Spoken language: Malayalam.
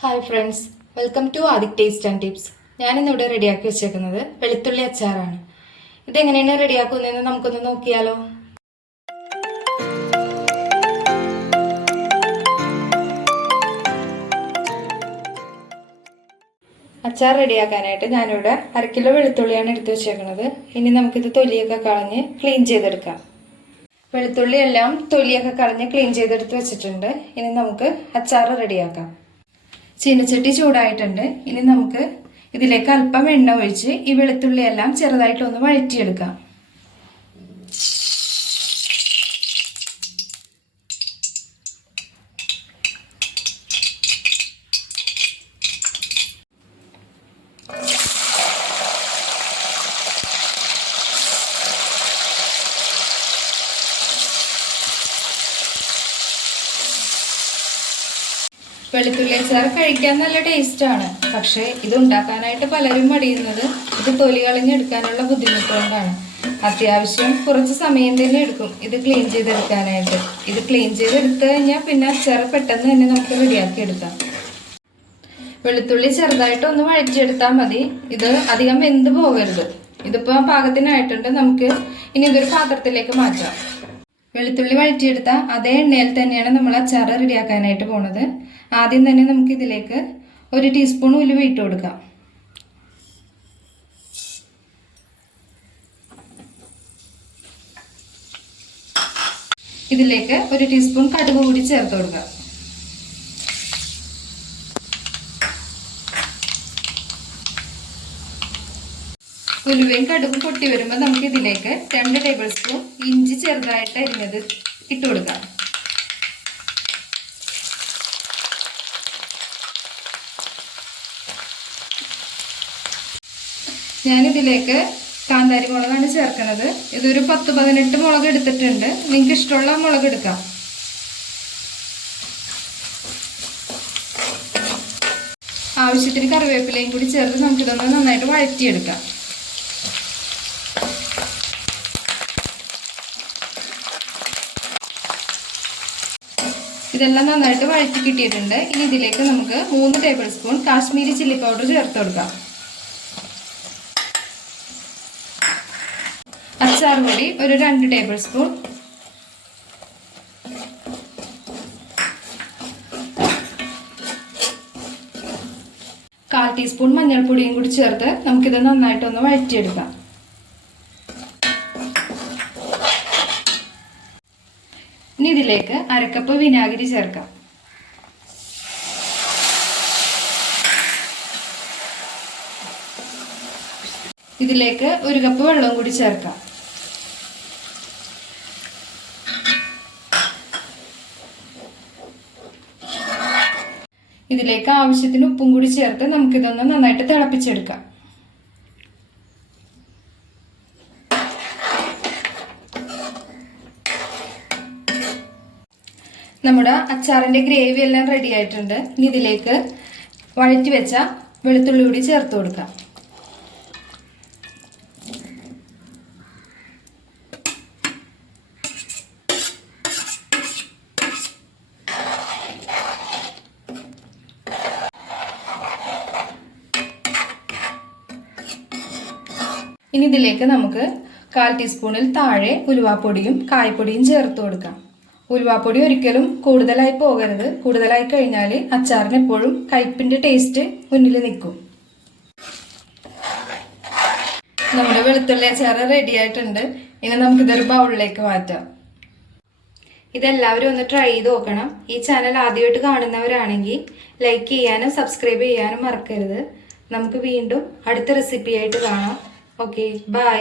Hi friends welcome to Adhik taste and tips. ഞാനിന്നിവിടെ റെഡിയാക്കി വെച്ചേക്കുന്നത് വെളുത്തുള്ളി അച്ചാറാണ്. ഇതെങ്ങനെയാണ് റെഡിയാക്കുന്നതെന്ന് നമുക്കൊന്ന് നോക്കിയാലോ? അച്ചാർ റെഡിയാക്കാനായിട്ട് ഞാനിവിടെ അരക്കിലോ കിലോ വെളുത്തുള്ളിയാണ് എടുത്തു വെച്ചേക്കുന്നത്. ഇനി നമുക്കിത് തൊലിയൊക്കെ കളഞ്ഞ് ക്ലീൻ ചെയ്തെടുക്കാം. വെളുത്തുള്ളി എല്ലാം തൊലിയൊക്കെ കളഞ്ഞ് ക്ലീൻ ചെയ്തെടുത്ത് വെച്ചിട്ടുണ്ട്. ഇനി നമുക്ക് അച്ചാർ റെഡിയാക്കാം. ചീനച്ചട്ടി ചൂടായിട്ടുണ്ട്. ഇനി നമുക്ക് ഇതിലേക്ക് അല്പം എണ്ണ ഒഴിച്ച് ഈ വെളുത്തുള്ളിയെല്ലാം ചെറുതായിട്ടൊന്ന് വഴറ്റിയെടുക്കാം. വെളുത്തുള്ളി അച്ചാർ കഴിക്കാൻ നല്ല ടേസ്റ്റാണ് പക്ഷേ ഇത് ഉണ്ടാക്കാനായിട്ട് പലരും മടിയുന്നത് ഇത് തൊലി കളഞ്ഞെടുക്കാനുള്ള ബുദ്ധിമുട്ട് കൊണ്ടാണ് അത്യാവശ്യം കുറച്ച് സമയം തന്നെ എടുക്കും ഇത് ക്ലീൻ ചെയ്തെടുക്കാനായിട്ട്. ഇത് ക്ലീൻ ചെയ്തെടുത്ത് കഴിഞ്ഞാൽ പിന്നെ അച്ചാർ പെട്ടെന്ന് തന്നെ നമുക്ക് റെഡിയാക്കി എടുക്കാം. വെളുത്തുള്ളി ചെറുതായിട്ട് ഒന്ന് വഴറ്റിയെടുത്താൽ മതി. ഇത് അധികം വെന്ത് പോകരുത്. ഇതിപ്പോ പാകത്തിനായിട്ടുണ്ട്. നമുക്ക് ഇനി ഇതൊരു പാത്രത്തിലേക്ക് മാറ്റാം. വെളുത്തുള്ളി വഴറ്റിയെടുത്ത അതേ എണ്ണയിൽ തന്നെയാണ് നമ്മൾ അച്ചാർ റെഡിയാക്കാനായിട്ട് പോണത്. ആദ്യം തന്നെ നമുക്ക് ഇതിലേക്ക് ഒരു ടീസ്പൂൺ ഉലുവ ഇട്ട് കൊടുക്കാം. ഇതിലേക്ക് ഒരു ടീസ്പൂൺ കടുക് കൂടി ചേർത്ത് കൊടുക്കാം. ഉലുവയും കടുകും പൊട്ടി വരുമ്പോൾ നമുക്ക് ഇതിലേക്ക് രണ്ട് ടേബിൾ സ്പൂൺ ഇഞ്ചി ചെറുതായിട്ട് അരിഞ്ഞത് ഇട്ട് കൊടുക്കാം. ഞാനിതിലേക്ക് കാന്താരി മുളകാണ് ചേർക്കുന്നത്. ഇതൊരു പത്ത് പതിനെട്ട് മുളക് എടുത്തിട്ടുണ്ട്. നിങ്ങൾക്ക് ഇഷ്ടമുള്ള മുളക് എടുക്കാം. ആവശ്യത്തിന് കറിവേപ്പിലയും കൂടി ചേർത്ത് നമുക്കിതൊന്ന് നന്നായിട്ട് വഴറ്റിയെടുക്കാം. ഇതെല്ലാം നന്നായിട്ട് വഴറ്റി കിട്ടിയിട്ടുണ്ട്. ഇനി ഇതിലേക്ക് നമുക്ക് മൂന്ന് tablespoon Kashmiri chilli powder ചേർത്ത് കൊടുക്കാം. അച്ചാർ പൊടി ഒരു രണ്ട് ടേബിൾ സ്പൂൺ കാൽ ടീസ്പൂൺ മഞ്ഞൾപ്പൊടിയും കൂടി ചേർത്ത് നമുക്കിത് നന്നായിട്ടൊന്ന് വഴറ്റിയെടുക്കാം ഇനി ഇതിലേക്ക് അരക്കപ്പ് വിനാഗിരി ചേർക്കാം. ഇതിലേക്ക് ഒരു കപ്പ് വെള്ളം കൂടി ചേർക്കാം. ഇതിലേക്ക് ആവശ്യത്തിന് ഉപ്പും കൂടി ചേർത്ത് നമുക്കിതൊന്ന് നന്നായിട്ട് തിളപ്പിച്ചെടുക്കാം. നമ്മുടെ അച്ചാറിന്റെ ഗ്രേവി എല്ലാം റെഡി ആയിട്ടുണ്ട്. ഇനി ഇതിലേക്ക് വഴറ്റി വെച്ച വെളുത്തുള്ളി കൂടി ചേർത്ത് കൊടുക്കാം. ഇനി ഇതിലേക്ക് നമുക്ക് കാൽ ടീസ്പൂണിൽ താഴെ ഉലുവാപ്പൊടിയും കായ്പൊടിയും ചേർത്ത് കൊടുക്കാം. ഉലുവാപ്പൊടി ഒരിക്കലും കൂടുതലായി പോകരുത്. കൂടുതലായി കഴിഞ്ഞാൽ അച്ചാറിന് എപ്പോഴും കയ്പിന്റെ ടേസ്റ്റ് മുന്നിൽ നിൽക്കും. നമ്മുടെ വെളുത്തുള്ളി അച്ചാർ റെഡി ആയിട്ടുണ്ട്. ഇനി നമുക്കിതൊരു ബൗളിലേക്ക് മാറ്റാം. ഇതെല്ലാവരും ഒന്ന് ട്രൈ ചെയ്ത് നോക്കണം. ഈ ചാനൽ ആദ്യമായിട്ട് കാണുന്നവരാണെങ്കിൽ ലൈക്ക് ചെയ്യാനും സബ്സ്ക്രൈബ് ചെയ്യാനും മറക്കരുത്. നമുക്ക് വീണ്ടും അടുത്ത റെസിപ്പി ആയിട്ട് കാണാം. Okay bye